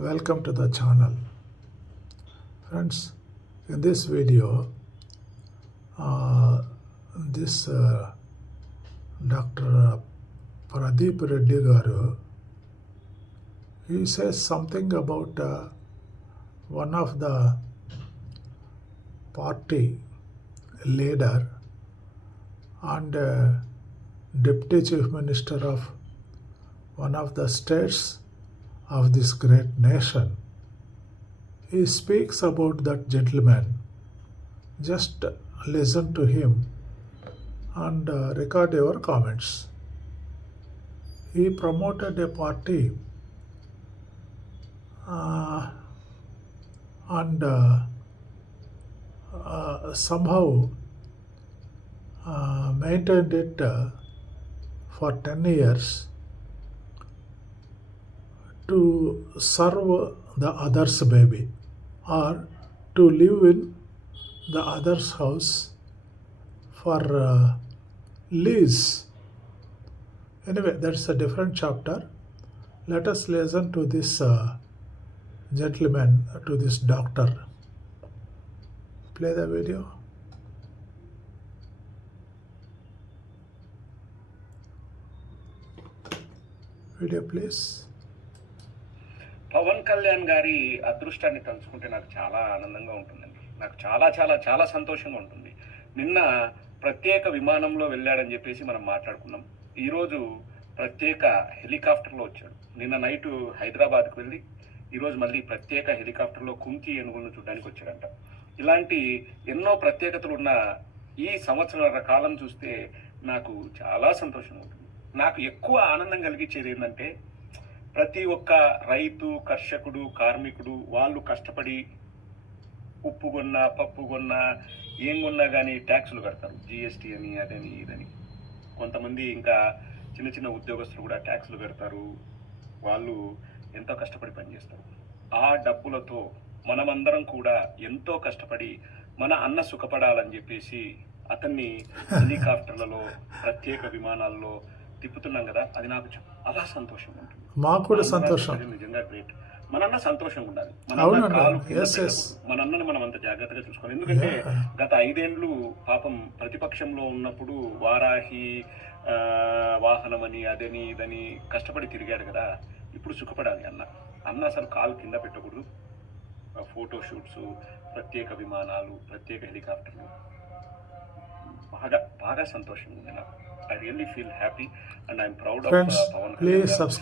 Welcome to the channel. Friends, in this video, this Dr. Pradeep Reddy Garu, he says something about one of the party leader and deputy chief minister of one of the states of this great nation. He speaks about that gentleman. Just listen to him and record your comments. He promoted a party and somehow maintained it for 10 years to serve the other's baby or to live in the other's house for lease. Anyway, that's a different chapter. Let us listen to this gentleman, to this doctor. Play the video. Video, please. Pawan Kalyan గారి అదృష్టాన్ని తలుచుకుంటే నాకు చాలా ఆనందంగా ఉంటుందండి. నాకు చాలా చాలా చాలా సంతోషంగా ఉంటుంది. నిన్న ప్రత్యేక విమానంలో వెళ్ళాడని చెప్పేసి మనం మాట్లాడుకున్నాం. ఈరోజు ప్రత్యేక హెలికాప్టర్లో వచ్చాడు. నిన్న నైటు హైదరాబాద్కు వెళ్ళి ఈరోజు మళ్ళీ ప్రత్యేక హెలికాప్టర్లో కుంకి ఏనుగులను చూడడానికి వచ్చాడంట. ఇలాంటి ఎన్నో ప్రత్యేకతలు ఉన్న ఈ సంవత్సరాల కాలం చూస్తే నాకు చాలా సంతోషంగా ఉంటుంది. నాకు ఎక్కువ ఆనందం కలిగించేది ఏంటంటే ప్రతి ఒక్క రైతు, కర్షకుడు, కార్మికుడు వాళ్ళు కష్టపడి ఉప్పు కొన్నా, పప్పు కొన్నా, ఏం కొన్నా కానీ ట్యాక్సులు కడతారు. జిఎస్టీ అని, అదని, ఇదని. కొంతమంది ఇంకా చిన్న చిన్న ఉద్యోగస్తులు కూడా ట్యాక్సులు కడతారు. వాళ్ళు ఎంతో కష్టపడి పనిచేస్తారు. ఆ డబ్బులతో మనమందరం కూడా ఎంతో కష్టపడి మన అన్న సుఖపడాలని చెప్పేసి అతన్ని హెలికాప్టర్లలో, ప్రత్యేక విమానాల్లో తిప్పుతున్నాం కదా, అది నాకు చాలా సంతోషం ఉంటుంది. మాకు కూడా సంతోషం. నిజంగా గ్రేట్. మనన్న సంతోషంగా ఉండాలి. మనన్నని మనం అంత జాగ్రత్తగా చూసుకోవాలి. ఎందుకంటే గత 5 ఏళ్ళు పాపం ప్రతిపక్షంలో ఉన్నప్పుడు వారాహి వాహనం అని, అదని, ఇదని కష్టపడి తిరిగాడు కదా. ఇప్పుడు సుఖపడాలి అన్న అసలు కాలు కింద పెట్టకూడదు. ఫోటో షూట్స్, ప్రత్యేక విమానాలు, ప్రత్యేక హెలికాప్టర్లు, బాగా బాగా సంతోషంగా ఉంది నాకు. I really feel happy and I'm proud of Friends, Pawan please Kalyan. subscribe.